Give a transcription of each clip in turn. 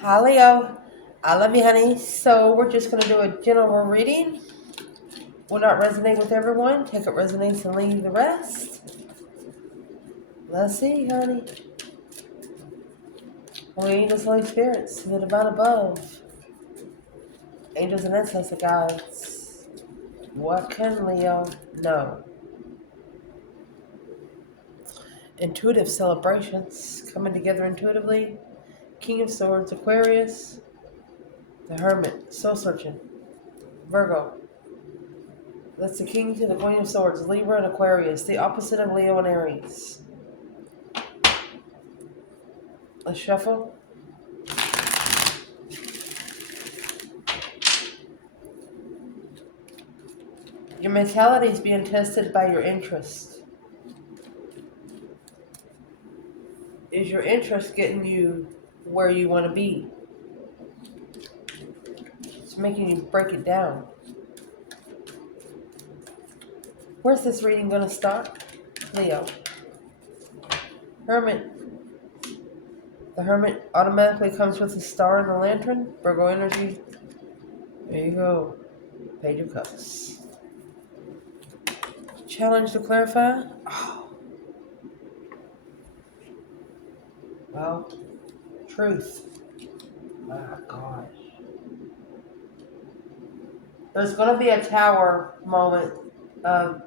Hi, Leo. I love you, honey. So we're just going to do a general reading. Will not resonate with everyone. Take what resonates and leave the rest. Let's see, honey. Holy angels, Holy Spirits, the divine above, angels and ancestor guides. What can Leo know? Intuitive celebrations coming together intuitively. King of Swords, Aquarius, the Hermit, soul searching, Virgo. That's the King to the Queen of Swords, Libra and Aquarius, the opposite of Leo and Aries. Let's shuffle. Your mentality is being tested by your interest. Is your interest getting you where you want to be? It's making you break it down. Where's this reading going to start? Leo. Hermit. The Hermit automatically comes with a star in the lantern. Virgo energy. There you go. Page of Cups. Challenge to clarify. Oh, well, truth. My gosh. There's going to be a tower moment.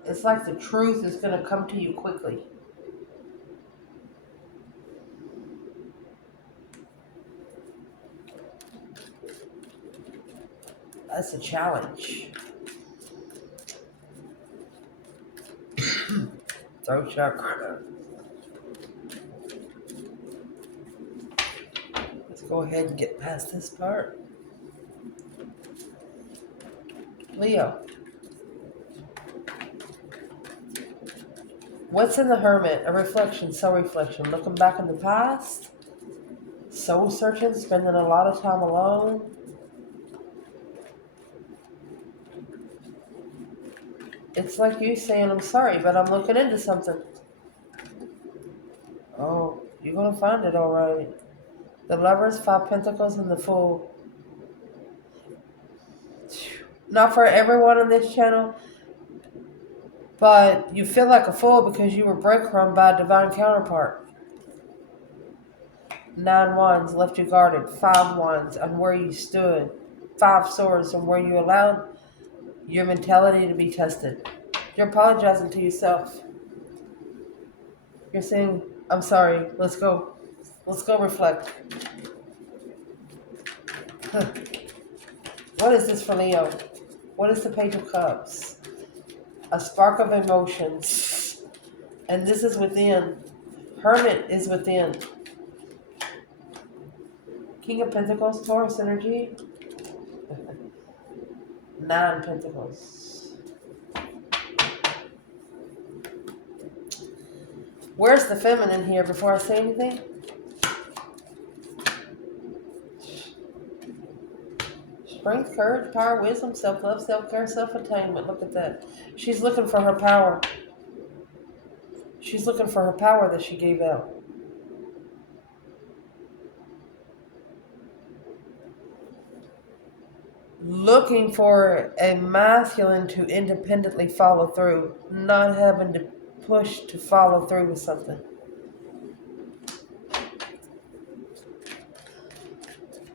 It's like the truth is going to come to you quickly. That's a challenge. Throat chakra. Let's go ahead and get past this part. Leo. What's in the Hermit? A reflection, soul reflection. Looking back in the past. Soul searching, spending a lot of time alone. It's like you saying, I'm sorry, but I'm looking into something. Oh, you're going to find it all right. The Lovers, Five Pentacles, and the Fool. Not for everyone on this channel, but you feel like a fool because you were breadcrumbed by a divine counterpart. 9 wands left you guarded. 5 wands on where you stood. 5 swords on where you allowed your mentality to be tested. You're apologizing to yourself. You're saying, I'm sorry, let's go. Let's go reflect. What is this for Leo? What is the Page of Cups? A spark of emotions. And this is within. Hermit is within. King of Pentacles, Taurus energy. 9 Pentacles. Where's the feminine here before I say anything? Strength, courage, power, wisdom, self-love, self-care, self-attainment. Look at that. She's looking for her power. She's looking for her power that she gave out. Looking for a masculine to independently follow through. Not having to push to follow through with something.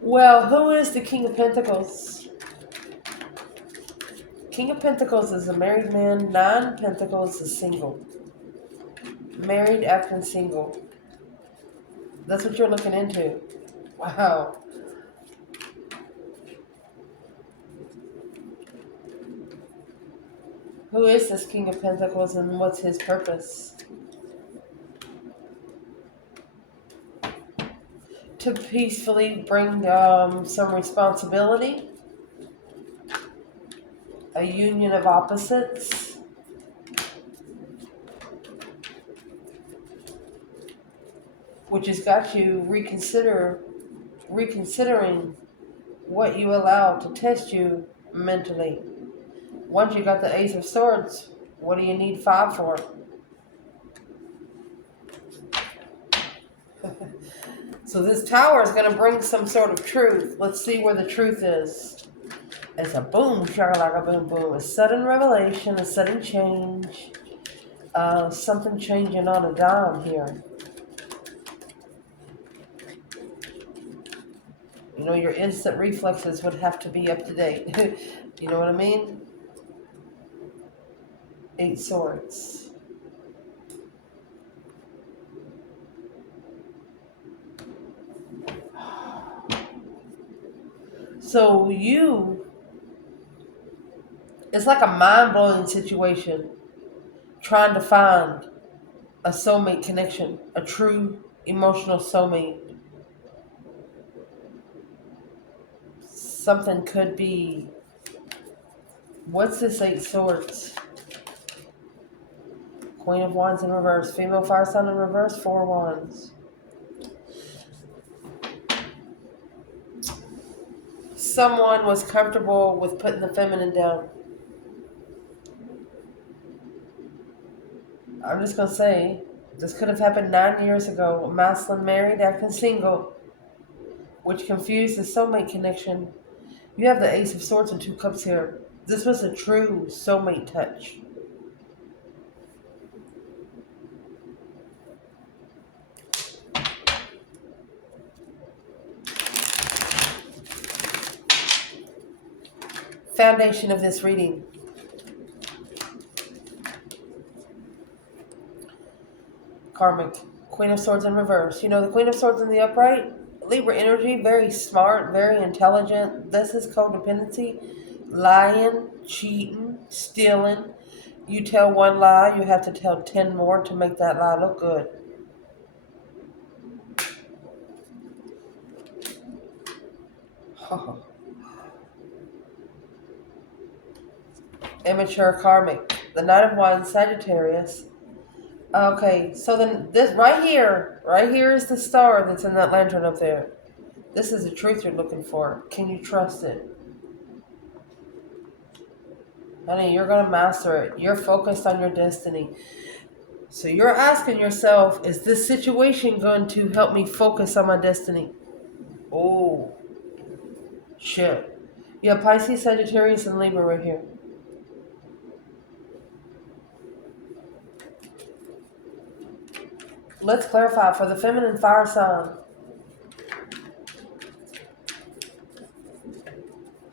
Well, who is the King of Pentacles? King of Pentacles is a married man. 9 Pentacles is single. Married, acting single. That's what you're looking into. Wow. Who is this King of Pentacles and what's his purpose? To peacefully bring some responsibility. A union of opposites. Which has got you reconsidering what you allow to test you mentally. Once you got the Ace of Swords, what do you need 5 for? It's So this tower is going to bring some sort of truth. Let's see where the truth is. It's a boom, shakalaka, boom, boom. A sudden revelation, a sudden change. Something changing on a dime here. You know, your instant reflexes would have to be up to date. You know what I mean? 8 swords. So it's like a mind-blowing situation trying to find a soulmate connection, a true emotional soulmate. Something could be, what's this 8 swords? Queen of Wands in reverse, female fire sign in reverse, 4 wands. Someone was comfortable with putting the feminine down. I'm just going to say, this could have happened 9 years ago. Masculine married, acting single, which confused the soulmate connection. You have the Ace of Swords and 2 cups here. This was a true soulmate touch. Foundation of this reading. Karmic. Queen of Swords in reverse. You know, the Queen of Swords in the upright, Libra energy, very smart, very intelligent. This is codependency. Lying, cheating, stealing. You tell one lie, you have to tell 10 more to make that lie look good. Immature karmic. The Knight of Wands, Sagittarius. Okay, so then this right here is the star that's in that lantern up there. This is the truth you're looking for. Can you trust it? Honey, you're going to master it. You're focused on your destiny. So you're asking yourself, is this situation going to help me focus on my destiny? Oh, shit. You have Pisces, Sagittarius, and Libra right here. Let's clarify for the feminine fire sign.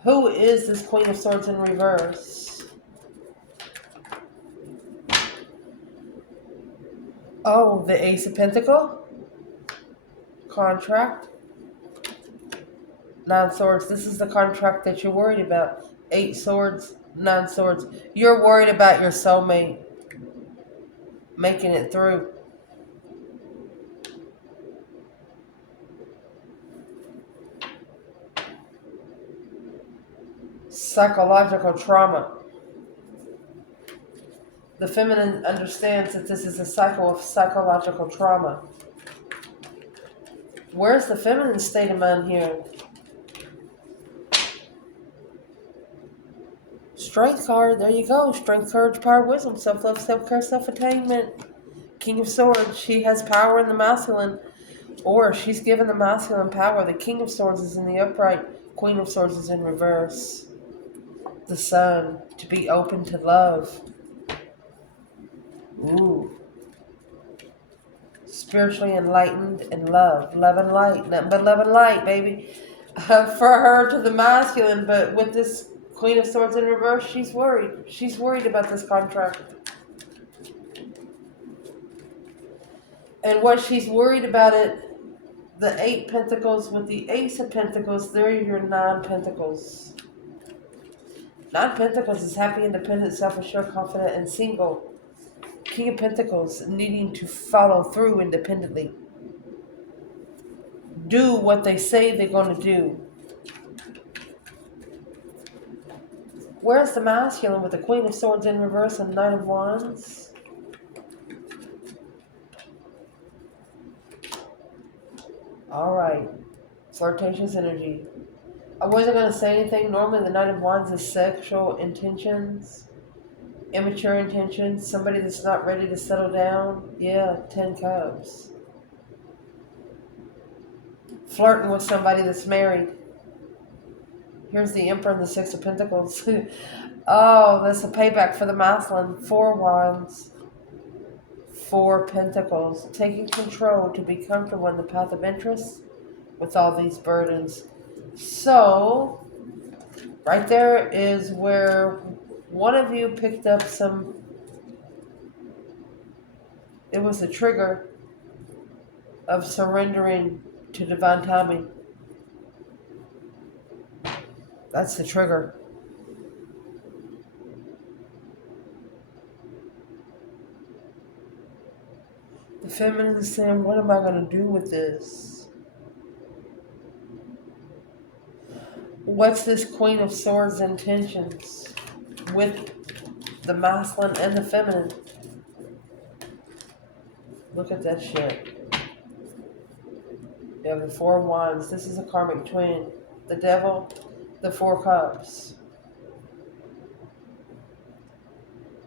Who is this Queen of Swords in reverse? Oh, the Ace of Pentacles. Contract. 9 swords. This is the contract that you're worried about. 8 swords, 9 swords. You're worried about your soulmate making it through. Psychological trauma. The feminine understands that this is a cycle of psychological trauma. Where's the feminine state of mind here? Strength card, there you go. Strength, courage, power, wisdom, self-love, self-care, self-attainment. King of Swords, she has power in the masculine, or she's given the masculine power. The King of Swords is in the upright. Queen of Swords is in reverse. The Sun, to be open to love. Ooh. Spiritually enlightened and love. Love and light. Nothing but love and light, baby. For her to the masculine, but with this Queen of Swords in reverse, she's worried. She's worried about this contract. And what she's worried about it, the 8 Pentacles with the Ace of Pentacles, they're your 9 Pentacles. 9 Pentacles is happy, independent, self-assured, confident, and single. King of Pentacles needing to follow through independently. Do what they say they're going to do. Where's the masculine with the Queen of Swords in reverse and Knight of Wands? Alright. Flirtatious energy. I wasn't going to say anything. Normally the Knight of Wands is sexual intentions. Immature intentions. Somebody that's not ready to settle down. Yeah, 10 cups. Flirting with somebody that's married. Here's the Emperor and the Six of Pentacles. Oh, that's a payback for the masculine. 4 Wands. 4 Pentacles. Taking control to be comfortable in the path of interest with all these burdens. So, right there is where one of you picked up some... It was the trigger of surrendering to divine timing. That's the trigger. The feminine is saying, what am I going to do with this? What's this Queen of Swords intentions with the masculine and the feminine? Look at that shit. You have the 4 Wands. This is a karmic twin. The Devil, the 4 Cups.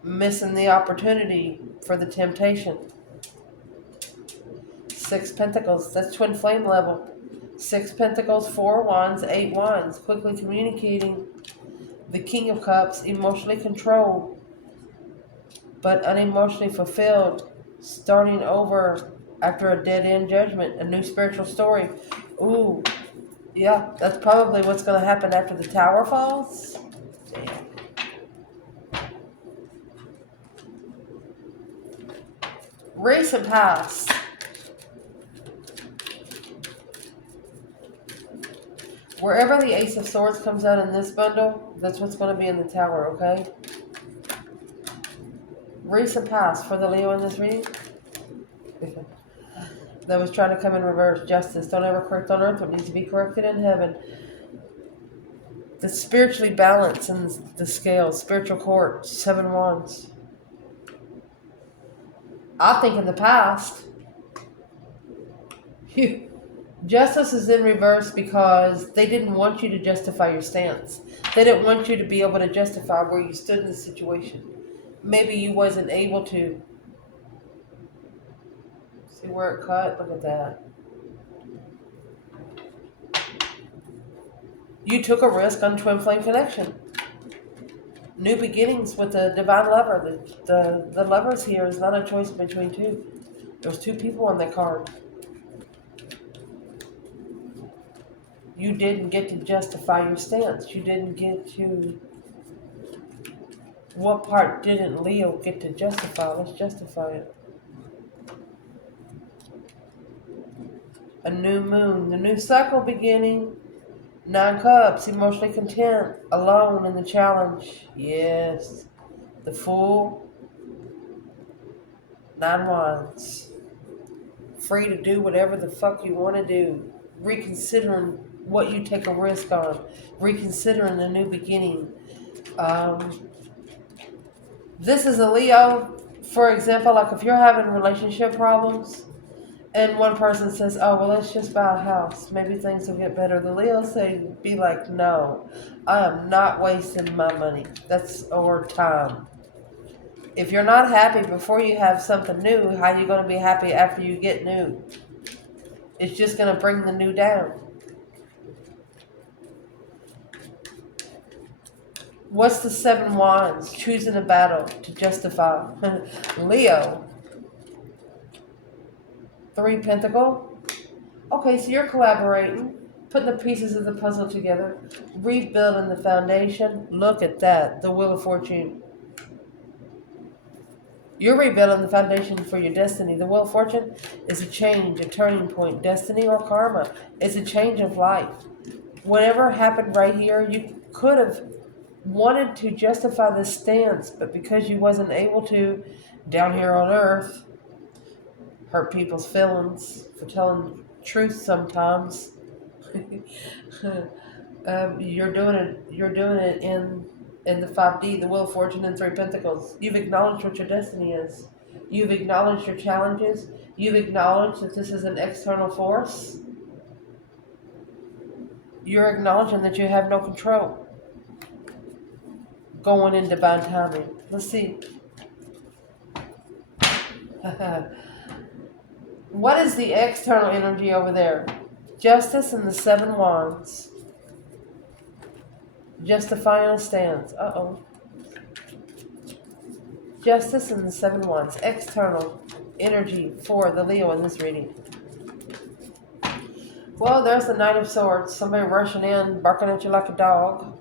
Missing the opportunity for the temptation. 6 Pentacles. That's twin flame level. 6 Pentacles, 4 Wands, 8 Wands. Quickly communicating. The King of Cups, emotionally controlled, but unemotionally fulfilled. Starting over after a dead-end judgment. A new spiritual story. Ooh. Yeah, that's probably what's going to happen after the tower falls. Damn. Recent past. Wherever the Ace of Swords comes out in this bundle, that's what's going to be in the tower, okay? Recent past for the Leo in this reading. That was trying to come in reverse. Justice. Don't ever correct on earth what needs to be corrected in heaven. The spiritually balance in the scales. Spiritual court. 7 Wands. I think in the past, justice is in reverse because they didn't want you to justify your stance. They didn't want you to be able to justify where you stood in the situation. Maybe you wasn't able to. See where it cut? Look at that. You took a risk on twin flame connection. New beginnings with the divine lover. The lovers here is not a choice between two. There's 2 people on that card. You didn't get to justify your stance. You didn't get to... What part didn't Leo get to justify? Let's justify it. A new moon. The new cycle beginning. 9 Cups. Emotionally content. Alone in the challenge. Yes. The Fool. 9 Wands. Free to do whatever the fuck you want to do. Reconsidering what you take a risk on. Reconsidering the new beginning. This is a Leo, for example, like if you're having relationship problems and one person says, oh, well, let's just buy a house. Maybe things will get better. The Leo say, be like, no, I am not wasting my money. That's our time. If you're not happy before you have something new, how are you going to be happy after you get new? It's just going to bring the new down. What's the 7 Wands? Choosing a battle to justify. Leo. 3 Pentacle. Okay, so you're collaborating, putting the pieces of the puzzle together, rebuilding the foundation. Look at that, the Wheel of Fortune. You're rebuilding the foundation for your destiny. The Wheel of Fortune is a change, a turning point, destiny or karma. It's a change of life. Whatever happened right here, you could have wanted to justify this stance, but because you wasn't able to, down here on earth, hurt people's feelings for telling truth sometimes. You're doing it in the 5D, the Wheel of Fortune and 3 Pentacles. You've acknowledged what your destiny is. You've acknowledged your challenges. You've acknowledged that this is an external force. You're acknowledging that you have no control. Going in divine timing. Let's see. What is the external energy over there? Justice and the Seven Wands. Justifying a stance. Uh-oh. Justice and the Seven Wands. External energy for the Leo in this reading. Well, there's the Knight of Swords. Somebody rushing in, barking at you like a dog.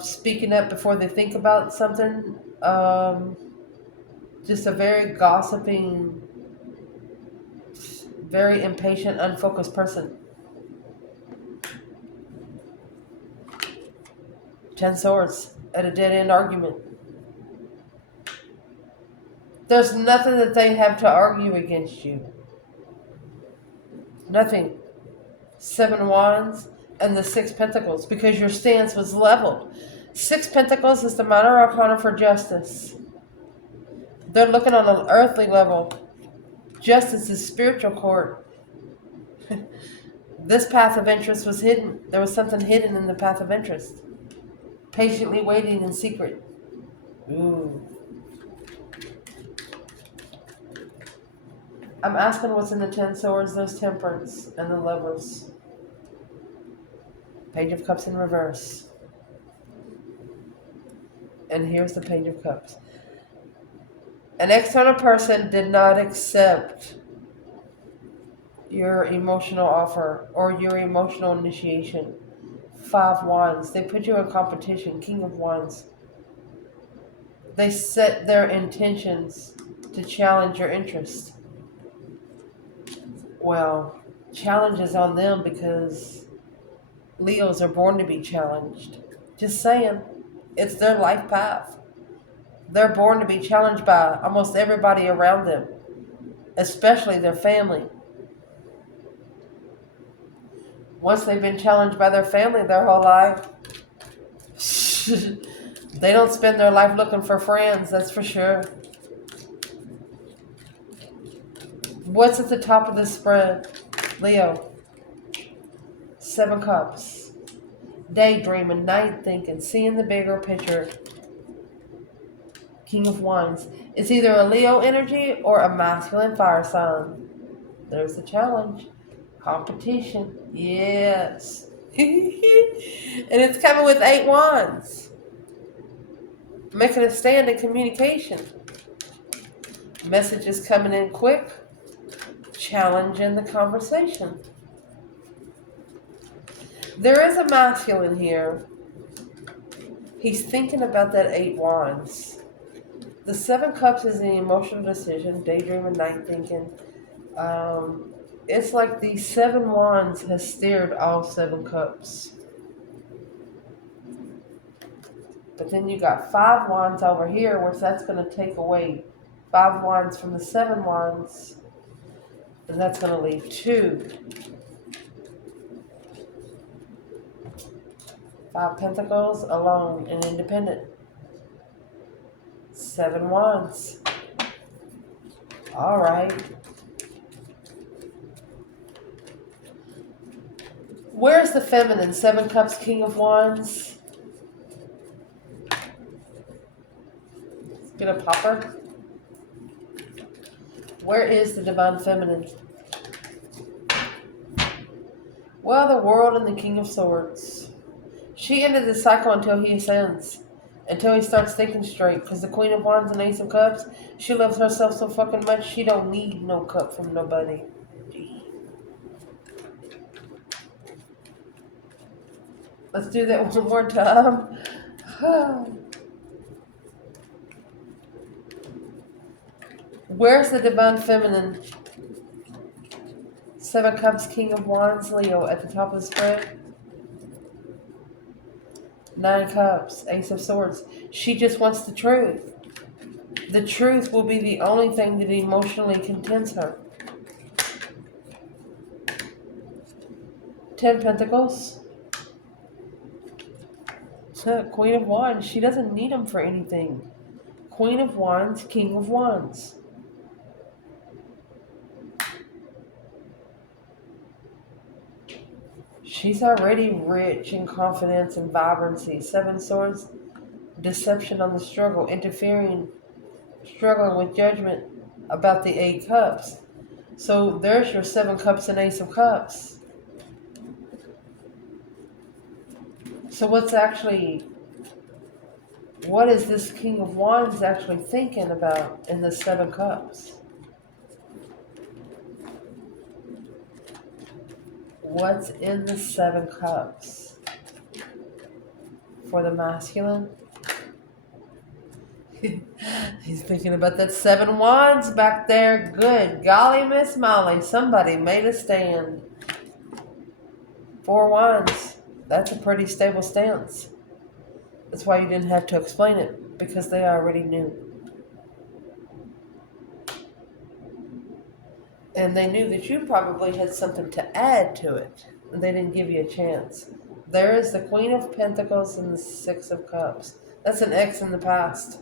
Speaking up before they think about something. Just a very gossiping, very impatient, unfocused person. 10 Swords at a dead-end argument. There's nothing that they have to argue against you. Nothing. 7 Wands and the 6 Pentacles, because your stance was leveled. 6 Pentacles is the minor arcana for justice. They're looking on an earthly level. Justice is spiritual court. This path of interest was hidden. There was something hidden in the path of interest. Patiently waiting in secret. Ooh. I'm asking what's in the 10 Swords. There's Temperance and the Lovers. Page of Cups in reverse. And here's the Page of Cups. An external person did not accept your emotional offer or your emotional initiation. 5 Wands. They put you in competition. King of Wands. They set their intentions to challenge your interest. Well, challenge is on them because Leos are born to be challenged. Just saying. It's their life path. They're born to be challenged by almost everybody around them, especially their family. Once they've been challenged by their family their whole life, they don't spend their life looking for friends, that's for sure. What's at the top of the spread? Leo. 7 Cups. Daydreaming, night thinking, seeing the bigger picture. King of Wands. It's either a Leo energy or a masculine fire sign. There's the challenge. Competition. Yes. And it's coming with 8 Wands. Making a stand in communication. Messages coming in quick. Challenging the conversation. There is a masculine here. He's thinking about that 8 Wands. The 7 Cups is an emotional decision, daydreaming, night thinking. It's like the 7 Wands has steered all 7 Cups. But then you got 5 Wands over here, which that's going to take away 5 Wands from the 7 Wands. And that's going to leave 2. 5 Pentacles, alone and independent. 7 Wands. All right. Where's the feminine? 7 Cups, King of Wands. Let's get a popper. Where is the divine feminine? Well, the world and the King of Swords. She ended the cycle until he ascends. Until he starts thinking straight. Because the Queen of Wands and Ace of Cups, she loves herself so fucking much, she don't need no cup from nobody. Let's do that one more time. Where's the divine feminine? 7 Cups, King of Wands, Leo at the top of the spread. 9 Cups, Ace of Swords. She just wants the truth. The truth will be the only thing that emotionally contents her. 10 Pentacles. Queen of Wands. She doesn't need him for anything. Queen of Wands, King of Wands. She's already rich in confidence and vibrancy. 7 Swords, deception on the struggle, interfering, struggling with judgment about the 8 Cups. So there's your 7 cups and Ace of Cups. So what is this King of Wands actually thinking about in the 7 cups? What's in the 7 cups for the masculine? He's thinking about that 7 wands back there. Good golly, Miss Molly, somebody made a stand. 4 wands. That's a pretty stable stance. That's why you didn't have to explain it, because they already knew. And they knew that you probably had something to add to it. And they didn't give you a chance. There is the Queen of Pentacles and the 6 of Cups. That's an X in the past.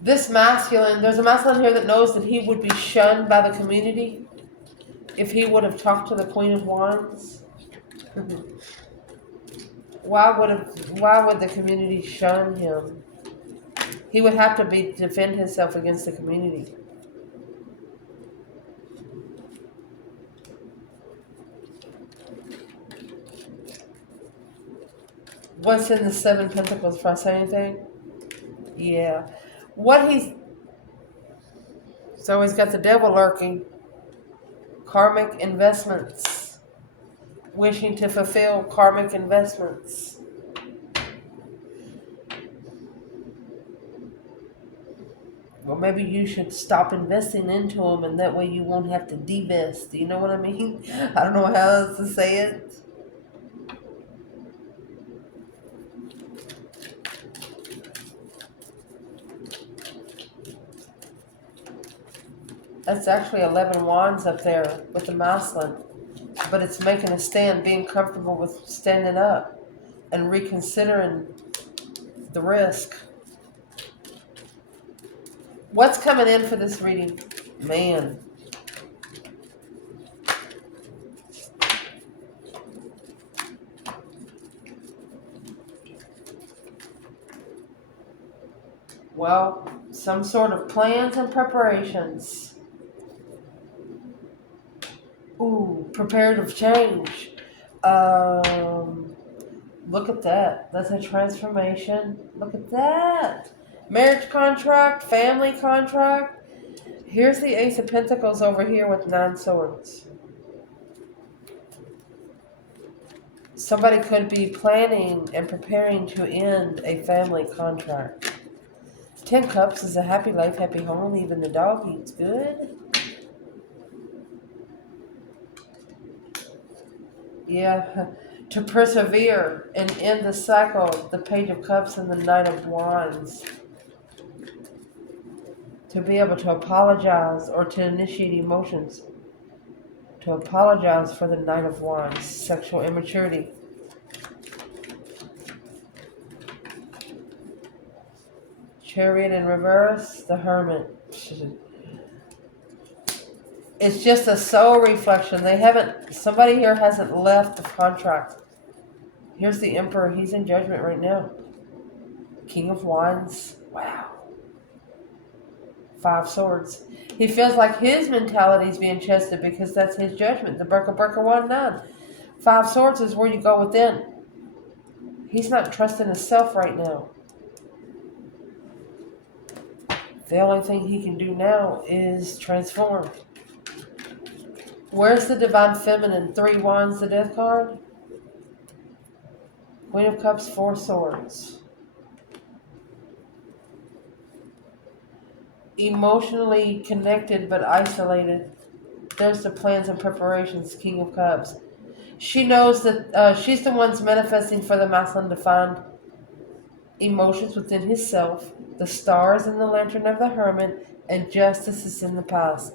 This masculine, there's a masculine here that knows that he would be shunned by the community if he would have talked to the Queen of Wands. Why would the community shun him? He would have to defend himself against the community. What's in the 7 Pentacles? If I say anything? Yeah. So he's got the devil lurking. Karmic investments. Wishing to fulfill karmic investments. Well, maybe you should stop investing into them, and that way you won't have to divest. Do you know what I mean? I don't know how else to say it. That's actually 11 wands up there with the masculine. But it's making a stand, being comfortable with standing up and reconsidering the risk. What's coming in for this reading? Man. Well, some sort of plans and preparations. Ooh, preparative change. Look at that. That's a transformation. Look at that. Marriage contract, family contract. Here's the Ace of Pentacles over here with 9 swords. Somebody could be planning and preparing to end a family contract. 10 cups is a happy life, happy home. Even the dog eats good. Yeah, to persevere and end the cycle, the Page of Cups and the Knight of Wands. To be able to apologize or to initiate emotions. To apologize for the Knight of Wands, sexual immaturity. Chariot in reverse, the Hermit. It's just a soul reflection. Somebody here hasn't left the contract. Here's the Emperor. He's in judgment right now. King of Wands. Wow. 5 swords. He feels like his mentality is being tested because that's his judgment. The Burka 1-9. 5 swords is where you go within. He's not trusting himself right now. The only thing he can do now is transform. Where's the Divine Feminine? 3 wands, the Death card. Queen of Cups, 4 swords. Emotionally connected but isolated. There's the plans and preparations, King of Cups. She knows that she's the one's manifesting for the masculine to find emotions within himself, the stars in the lantern of the Hermit, and justice is in the past.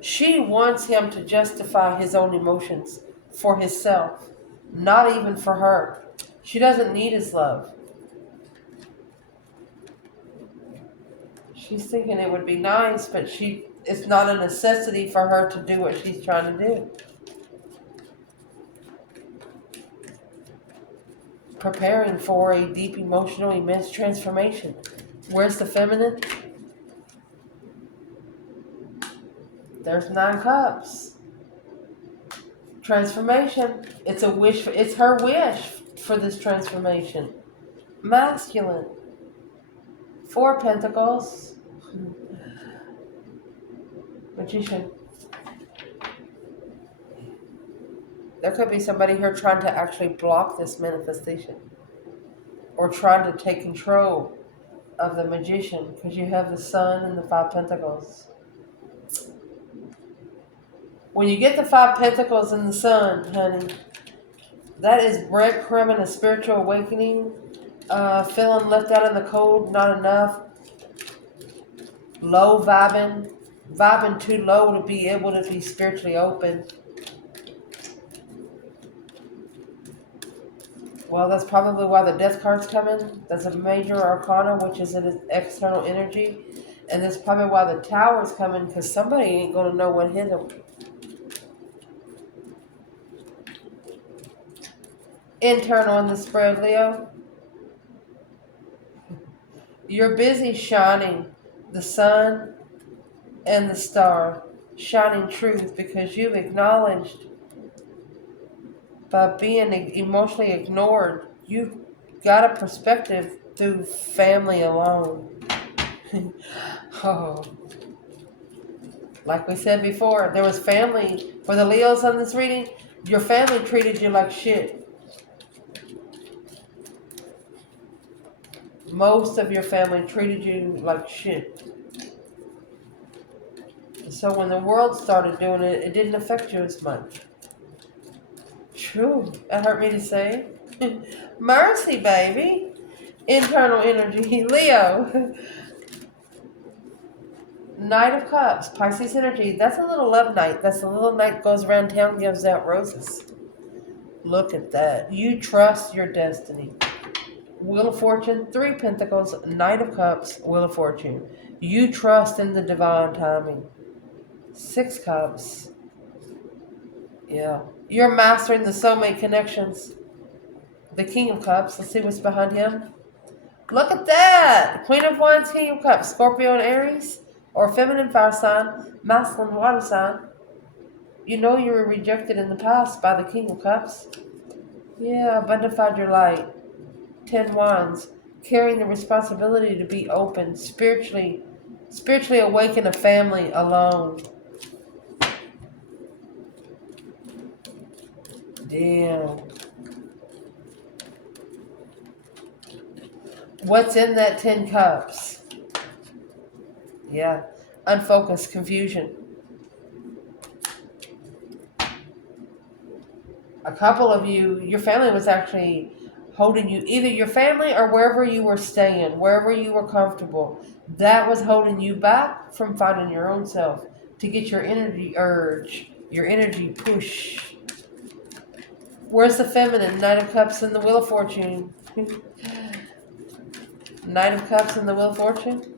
She wants him to justify his own emotions for himself, not even for her. She doesn't need his love. She's thinking it would be nice, but it's not a necessity for her to do what she's trying to do. preparing for a deep, emotional, immense transformation. Where's the feminine? There's 9 cups. Transformation. It's a wish. It's her wish for this transformation. Masculine. 4 pentacles. Magician. There could be somebody here trying to actually block this manifestation. Or trying to take control of the magician. Because you have the sun and the 5 pentacles. When you get the 5 pentacles in the sun, honey, that is breadcrumbing a spiritual awakening. Feeling left out in the cold, not enough. Low vibing. Vibing too low to be able to be spiritually open. Well, that's probably why the death card's coming. That's a major arcana, which is an external energy. And that's probably why the tower's coming, because somebody ain't going to know what hit them. Internal in the spread, Leo. You're busy shining the sun and the star, shining truth, because you've acknowledged by being emotionally ignored, you've got a perspective through family alone. Oh. Like we said before, there was family. For the Leos on this reading, your family treated you like shit. Most of your family treated you like shit. So when the world started doing it, it didn't affect you as much. True. That hurt me to say. Mercy, baby. Internal energy. Leo. Knight of Cups. Pisces energy. That's a little love night. That's a little night goes around town, gives out roses. Look at that. You trust your destiny. Wheel of Fortune, 3 Pentacles, Knight of Cups, Wheel of Fortune. You trust in the divine timing. 6 Cups. Yeah. You're mastering the soulmate connections. The King of Cups. Let's see what's behind him. Look at that. Queen of Wands, King of Cups. Scorpio and Aries. Or feminine fire sign. Masculine water sign. You know you were rejected in the past by the King of Cups. Yeah, identified your light. 10 Wands, carrying the responsibility to be open, spiritually awaken a family alone. Damn. What's in that 10 Cups? Yeah, unfocused confusion. A couple of you, your family was actually holding you, either your family or wherever you were staying, wherever you were comfortable, that was holding you back from finding your own self to get your energy urge, your energy push. Where's the feminine? Knight of Cups and the Wheel of Fortune. Knight of Cups and the Wheel of Fortune.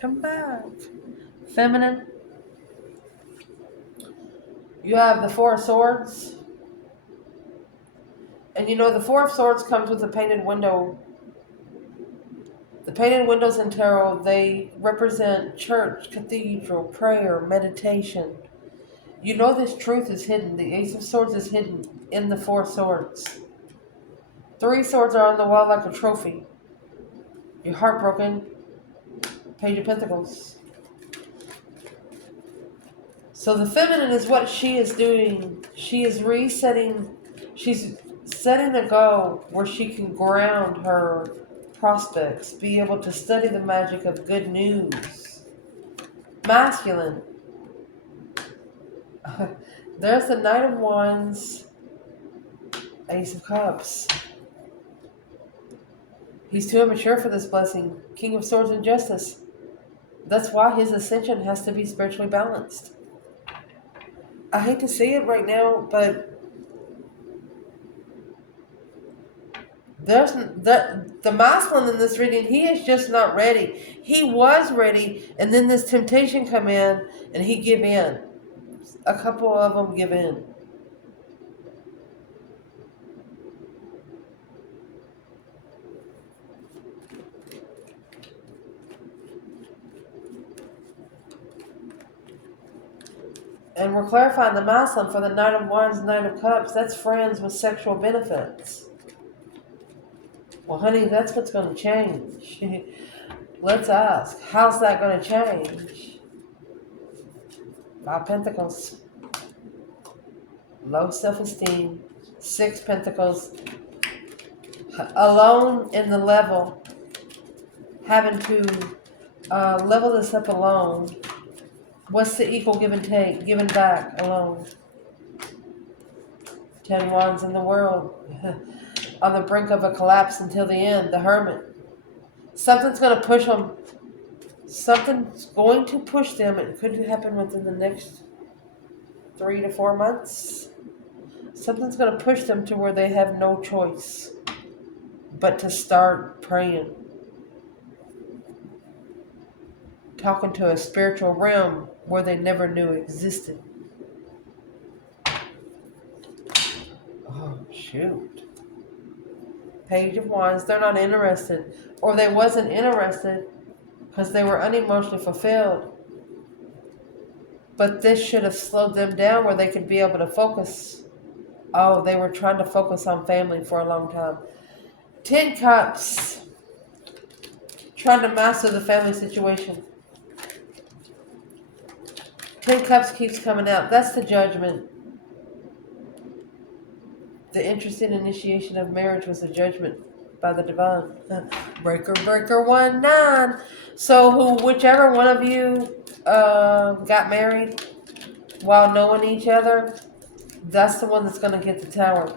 Come back. Feminine. You have the 4 of Swords. And you know the 4 of Swords comes with a painted window. The painted windows in tarot, they represent church, cathedral, prayer, meditation. You know this truth is hidden. The Ace of Swords is hidden in the 4 Swords. 3 swords are on the wall like a trophy. You're heartbroken. Page of Pentacles. So the feminine is what she is doing. She is resetting. She's setting a goal where she can ground her prospects, be able to study the magic of good news. Masculine. There's the Knight of Wands, Ace of Cups. He's too immature for this blessing. King of Swords and Justice. That's why his ascension has to be spiritually balanced. I hate to say it right now, but there's the masculine in this reading, he is just not ready. He was ready, and then this temptation come in, and he give in. A couple of them give in. And we're clarifying the masculine for the Knight of Wands, Knight of Cups. That's friends with sexual benefits. Well, honey, that's what's going to change. Let's ask, how's that going to change? 5 Pentacles. Low self-esteem. 6 Pentacles. Alone in the level. Having to level this up alone. What's the equal give and take? Give and back alone. 10 Wands in the world. On the brink of a collapse until the end. The Hermit. Something's going to push them. Something's going to push them. It could happen within the next 3 to 4 months. Something's going to push them to where they have no choice but to start praying. Talking to a spiritual realm where they never knew existed. Oh, shoot. Page of Wands, they're not interested. Or they wasn't interested because they were unemotionally fulfilled. But this should have slowed them down where they could be able to focus. Oh, they were trying to focus on family for a long time. 10 Cups. Trying to master the family situation. 10 Cups keeps coming out. That's the Judgment. The interested initiation of marriage was a judgment by the divine. Breaker, breaker, 1-9. So whichever one of you got married while knowing each other, that's the one that's going to get the tower.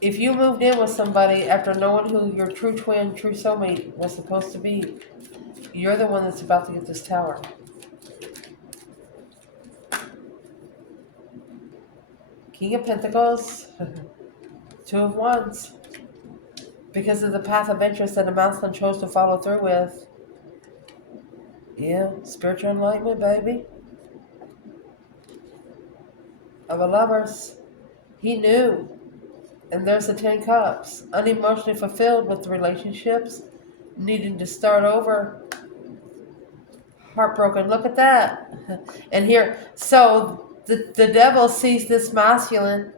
If you moved in with somebody after knowing who your true twin, true soulmate was supposed to be, you're the one that's about to get this tower. King of Pentacles, 2 of Wands. Because of the path of interest that the masculine chose to follow through with. Yeah, spiritual enlightenment, baby. Of a Lovers. He knew. And there's the 10 Cups. Unemotionally fulfilled with relationships. Needing to start over. Heartbroken. Look at that. And here, so the devil sees this masculine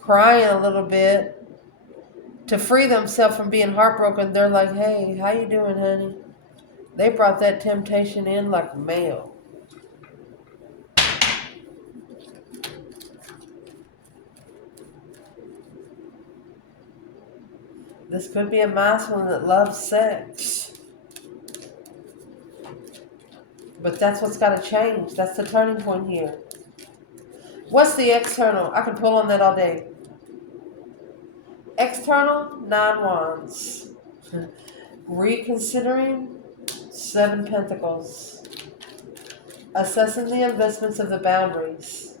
crying a little bit. To free themselves from being heartbroken, they're like, hey, how you doing, honey? They brought that temptation in like mail. This could be a masculine that loves sex. But that's what's got to change. That's the turning point here. What's the external? I can pull on that all day. External, 9 Wands. Reconsidering, 7 Pentacles. Assessing the investments of the boundaries.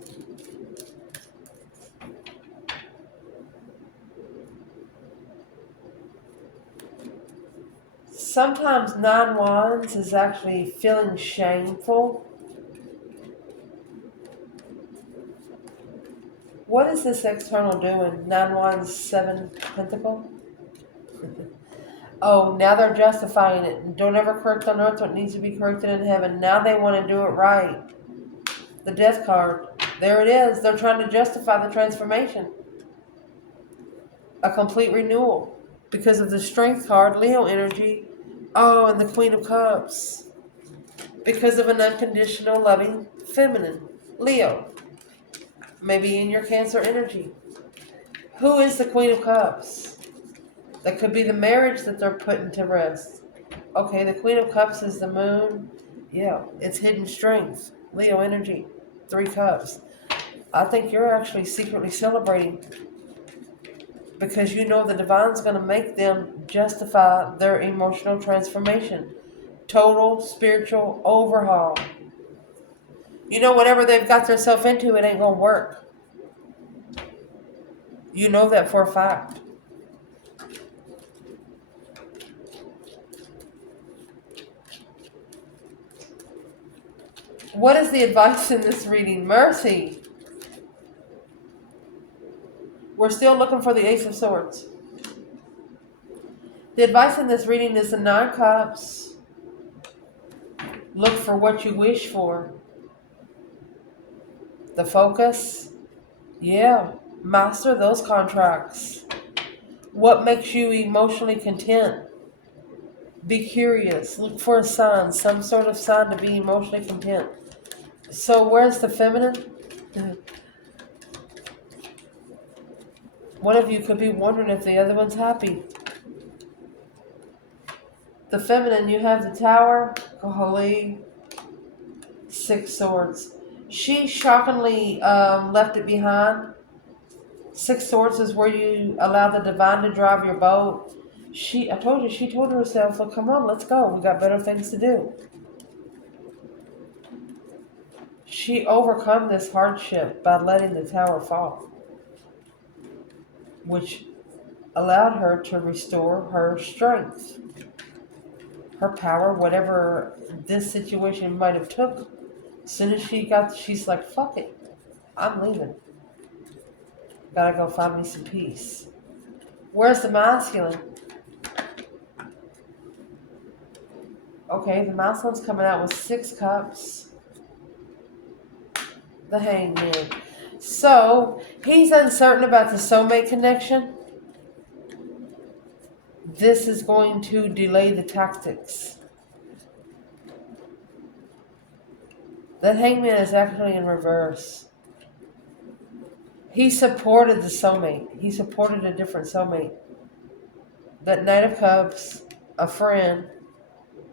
Sometimes 9 Wands is actually feeling shameful. What is this external doing? 9 Wands, 7 Pentacle? Oh, now they're justifying it. Don't ever correct on earth what needs to be corrected in heaven. Now they want to do it right. The Death card. There it is. They're trying to justify the transformation. A complete renewal. Because of the Strength card, Leo energy. Oh, and the Queen of Cups. Because of an unconditional, loving, feminine. Leo. Maybe in your Cancer energy. Who is the Queen of Cups? That could be the marriage that they're putting to rest. Okay, the Queen of Cups is the moon. Yeah, it's hidden strength. Leo energy. 3 cups. I think you're actually secretly celebrating because you know the divine's going to make them justify their emotional transformation. Total spiritual overhaul. You know, whatever they've got themselves into, it ain't going to work. You know that for a fact. What is the advice in this reading? Mercy. We're still looking for the Ace of Swords. The advice in this reading is the 9 cups. Look for what you wish for. The focus, yeah. Master those contracts. What makes you emotionally content? Be curious. Look for a sign, some sort of sign to be emotionally content. So where's the feminine? One of you could be wondering if the other one's happy. The feminine, you have the Tower, Golly, 6 swords. She shockingly left it behind. 6 swords is where you allow the divine to drive your boat. I told you, she told herself, well, come on, let's go. We got better things to do. She overcome this hardship by letting the tower fall, which allowed her to restore her strength, her power, whatever this situation might have took. As soon as she's like, fuck it, I'm leaving. Gotta go find me some peace. Where's the masculine? Okay, the masculine's coming out with 6 cups. The hangman. So, he's uncertain about the soulmate connection. This is going to delay the tactics. That hangman is actually in reverse. He supported the soulmate. He supported a different soulmate. That Knight of Cups, a friend,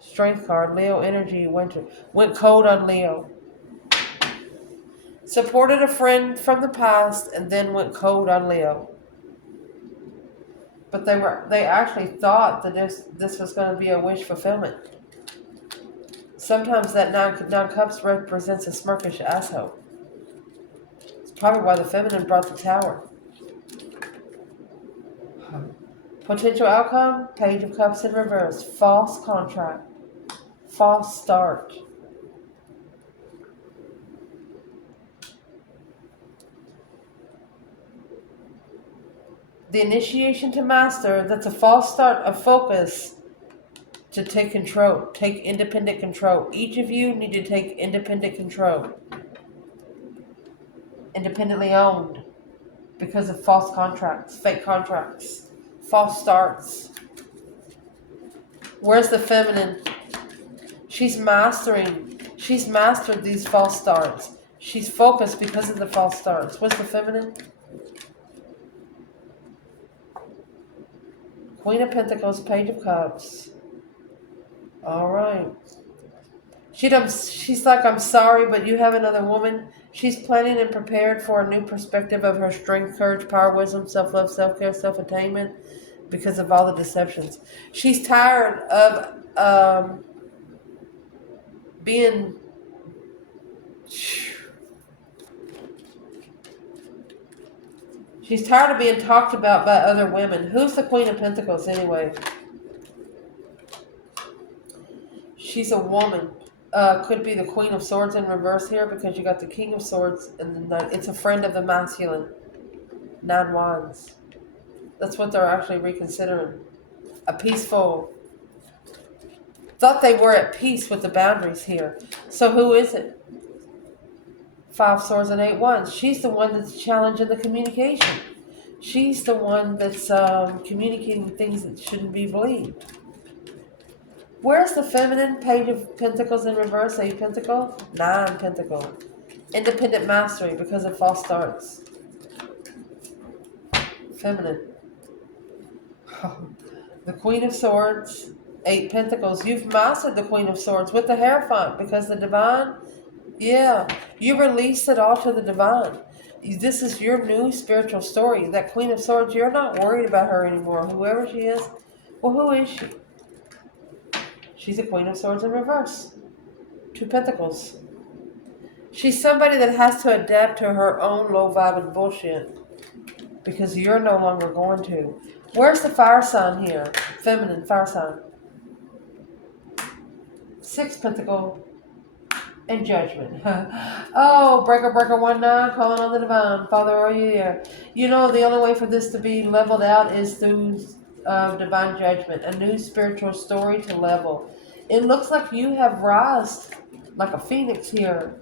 Strength card, Leo energy, went cold on Leo. Supported a friend from the past and then went cold on Leo. But they actually thought that this was going to be a wish fulfillment. Sometimes that nine cups represents a smirkish asshole. It's probably why the feminine brought the Tower. Potential outcome, Page of Cups in reverse. False contract. False start. The initiation to master, that's a false start of focus to take control. Take independent control. Each of you need to take independent control. Independently owned. Because of false contracts, fake contracts, false starts. Where's the feminine? She's mastered these false starts. She's focused because of the false starts. What's the feminine? Queen of Pentacles, Page of Cups. All right. She's like, I'm sorry, but you have another woman. She's planning and prepared for a new perspective of her strength, courage, power, wisdom, self-love, self-care, self-attainment because of all the deceptions. She's tired of being... She's tired of being talked about by other women. Who's the Queen of Pentacles anyway? She's a woman. Could be the Queen of Swords in reverse here because you got the King of Swords and the Knight. It's a friend of the masculine. 9 Wands. That's what they're actually reconsidering. A peaceful... Thought they were at peace with the boundaries here. So who is it? 5 Swords and 8 Wands. She's the one that's challenging the communication. She's the one that's communicating things that shouldn't be believed. Where's the feminine? Page of Pentacles in reverse, 8 Pentacle, 9 Pentacle. Independent mastery because of false starts. Feminine. The Queen of Swords, 8 Pentacles. You've mastered the Queen of Swords with the Hierophant because the divine, yeah, you release it all to the divine. This is your new spiritual story. That Queen of Swords, you're not worried about her anymore. Whoever she is, well, who is she? She's a Queen of Swords in reverse. 2 Pentacles. She's somebody that has to adapt to her own low-vibing bullshit. Because you're no longer going to. Where's the fire sign here? Feminine fire sign. 6 Pentacle and Judgment. Oh, breaker 19, calling on the divine. Father, are you here? You know, the only way for this to be leveled out is through divine judgment. A new spiritual story to level. It looks like you have rised like a phoenix here.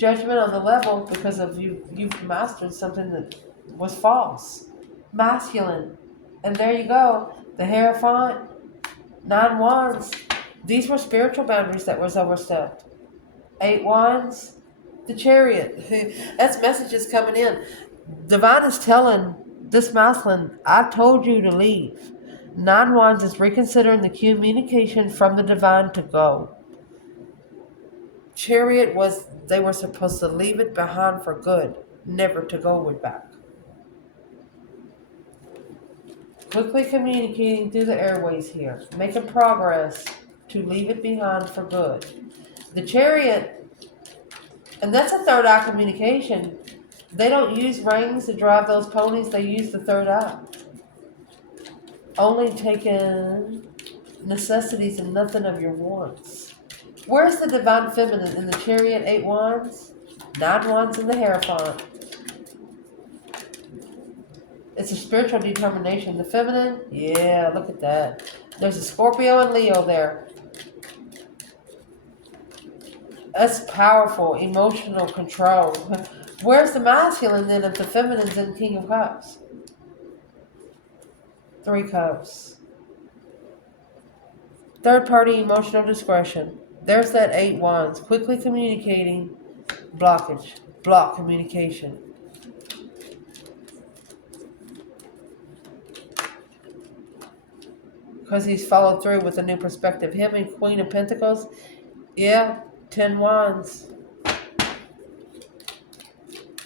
Judgment on the level because of you've mastered something that was false. Masculine. And there you go. The Hierophant, 9 wands. These were spiritual boundaries that was overstepped. 8 wands, the Chariot. That's messages coming in. Divine is telling this masculine, I've told you to leave. 9 wands is reconsidering the communication from the divine to go. Chariot was they were supposed to leave it behind for good, never to go with back. Quickly communicating through the airways here, making progress to leave it behind for good. The Chariot, and that's a third eye communication. They don't use rings to drive those ponies, they use the third eye. Only taking necessities and nothing of your wants. Where's the divine feminine in the Chariot? 8 wands, 9 wands in the Hierophant. It's a spiritual determination. The feminine, yeah, look at that. There's a Scorpio and Leo there. That's powerful, emotional control. Where's the masculine then if the feminine's in King of Cups? 3 cups. Third party emotional discretion. There's that 8 wands. Quickly communicating. Blockage. Block communication. Because he's followed through with a new perspective. Him and Queen of Pentacles. Yeah, 10 wands.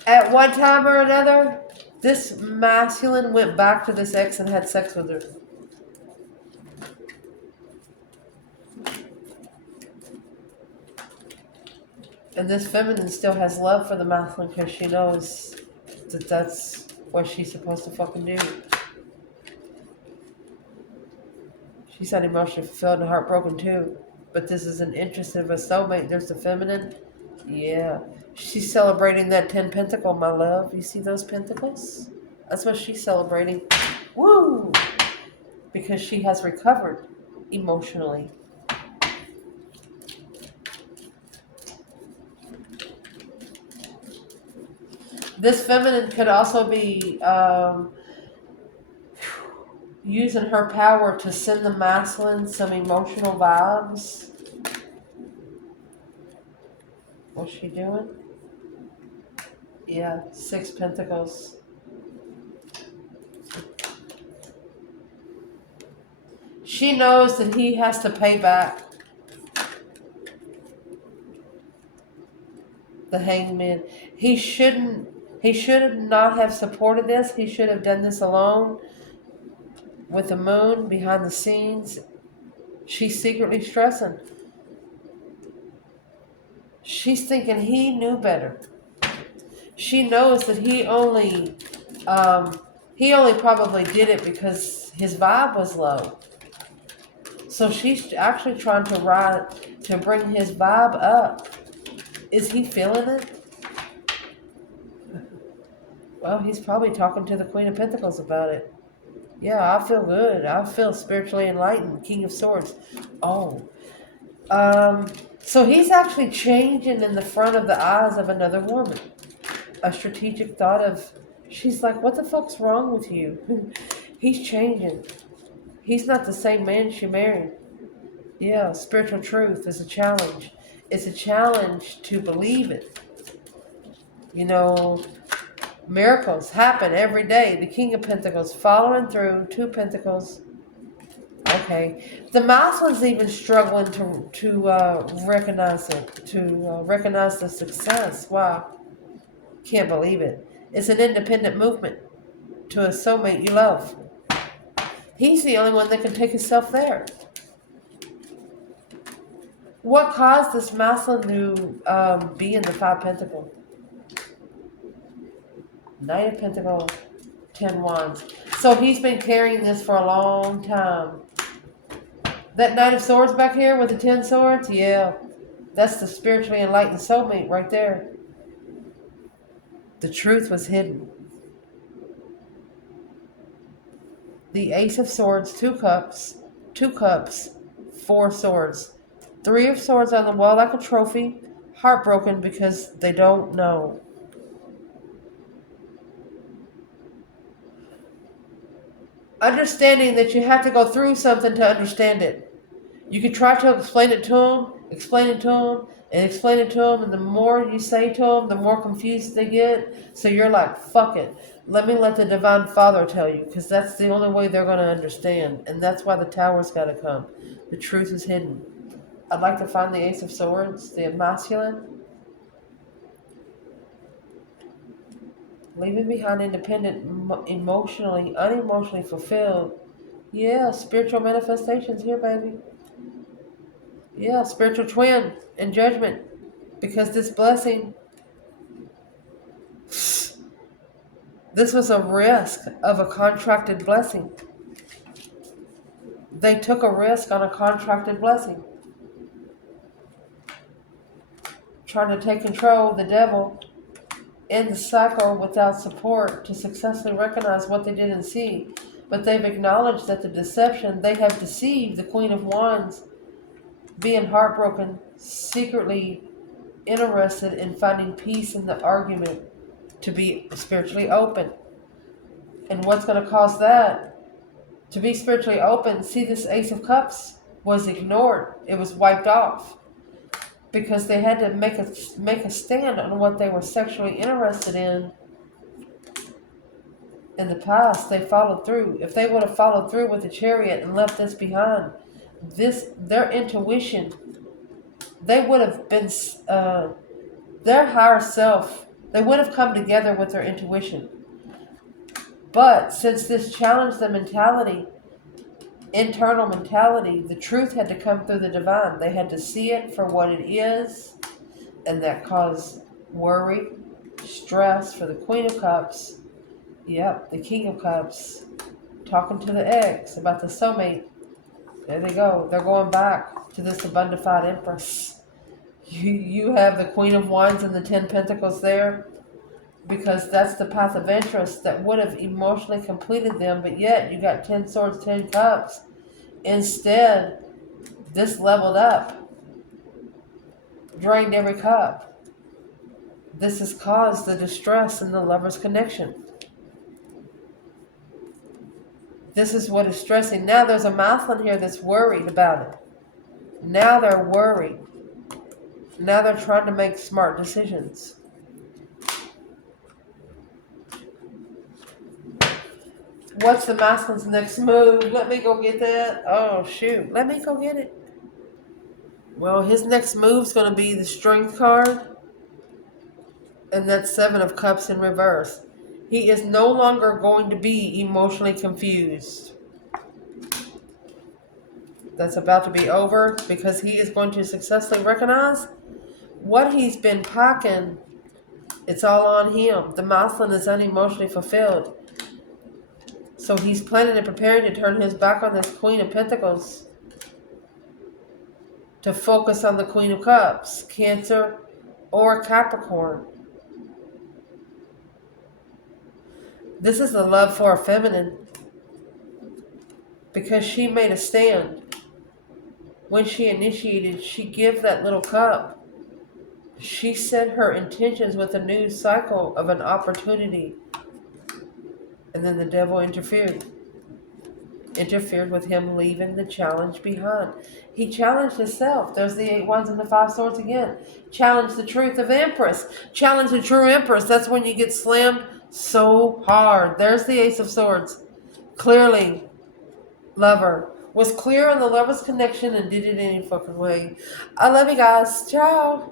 At one time or another, this masculine went back to this ex and had sex with her. And this feminine still has love for the masculine because she knows that that's what she's supposed to fucking do. She's not emotionally fulfilled and heartbroken too. But this is an interest of a soulmate. There's the feminine. Yeah. She's celebrating that 10 pentacle, my love. You see those pentacles? That's what she's celebrating. Woo! Because she has recovered emotionally. This feminine could also be using her power to send the masculine some emotional vibes. What's she doing? Yeah, 6 pentacles. She knows that he has to pay back. The Hangman. He should not have supported this. He should have done this alone. With the moon behind the scenes, she's secretly stressing. She's thinking he knew better. She knows that he only probably did it because his vibe was low. So she's actually trying to bring his vibe up. Is he feeling it? Well, he's probably talking to the Queen of Pentacles about it. Yeah, I feel good. I feel spiritually enlightened. King of Swords. Oh. So he's actually changing in the front of the eyes of another woman. A strategic thought of, she's like, what the fuck's wrong with you? He's changing. He's not the same man she married. Yeah, spiritual truth is a challenge. It's a challenge to believe it. You know, miracles happen every day. The King of Pentacles following through. 2 Pentacles. Okay. The masculine's even struggling to recognize it. To recognize the success. Wow. Can't believe it. It's an independent movement to a soulmate you love. He's the only one that can take himself there. What caused this masculine to be in the 5 Pentacles? Knight of Pentacles, 10 Wands. So he's been carrying this for a long time. That Knight of Swords back here with the 10 Swords? Yeah. That's the spiritually enlightened soulmate right there. The truth was hidden. The Ace of Swords, 2 Cups, 2 Cups, 4 Swords. 3 of Swords on the wall like a trophy. Heartbroken because they don't know. Understanding that you have to go through something to understand it. You can try to explain it to them, explain it to them, and explain it to them, and the more you say to them, the more confused they get. So you're like, fuck it. Let the Divine Father tell you, because that's the only way they're going to understand. And that's why the Tower's got to come. The truth is hidden. I'd like to find the Ace of Swords, the masculine. Leaving behind independent, emotionally, unemotionally fulfilled. Yeah, spiritual manifestations here, baby. Yeah, spiritual twin and judgment. Because this blessing, this was a risk of a contracted blessing. They took a risk on a contracted blessing. Trying to take control of the devil in the cycle without support to successfully recognize what they didn't see. But they've acknowledged that the deception, they have deceived the Queen of Wands, being heartbroken, secretly interested in finding peace in the argument to be spiritually open. And what's going to cause that? To be spiritually open, see, this Ace of Cups was ignored. It was wiped off because they had to make a stand on what they were sexually interested in the past. They followed through. If they would have followed through with the Chariot and left this behind, their intuition, they would have been their higher self. They would have come together with their intuition. But since this challenged the mentality, internal mentality, the truth had to come through the divine. They had to see it for what it is, and that caused worry, stress for the Queen of Cups. Yep, the King of Cups, talking to the ex about the soulmate. There they go. They're going back to this abundified Empress. You have the Queen of Wands and the 10 Pentacles there, because that's the path of interest that would have emotionally completed them, but yet you got 10 Swords, 10 Cups. Instead, this leveled up, drained every cup. This has caused the distress in the lover's connection. This is what is stressing. Now there's a masculine here that's worried about it. Now they're worried. Now they're trying to make smart decisions. What's the masculine's next move? Let me go get that. Oh, shoot. Let me go get it. Well, his next move's going to be the Strength card. And that's 7 of Cups in reverse. He is no longer going to be emotionally confused. That's about to be over because he is going to successfully recognize what he's been packing. It's all on him. The masculine is unemotionally fulfilled. So he's planning and preparing to turn his back on this Queen of Pentacles to focus on the Queen of Cups, Cancer or Capricorn. This is the love for a feminine because she made a stand. When she initiated, she gave that little cup. She set her intentions with a new cycle of an opportunity. And then the devil interfered. Interfered with him leaving the challenge behind. He challenged himself. There's the 8 Wands and the 5 Swords again. Challenge the truth of Empress. Challenge the true Empress. That's when you get slammed so hard. There's the Ace of Swords. Clearly, lover was clear on the lover's connection and did it any fucking way. I love you guys. Ciao.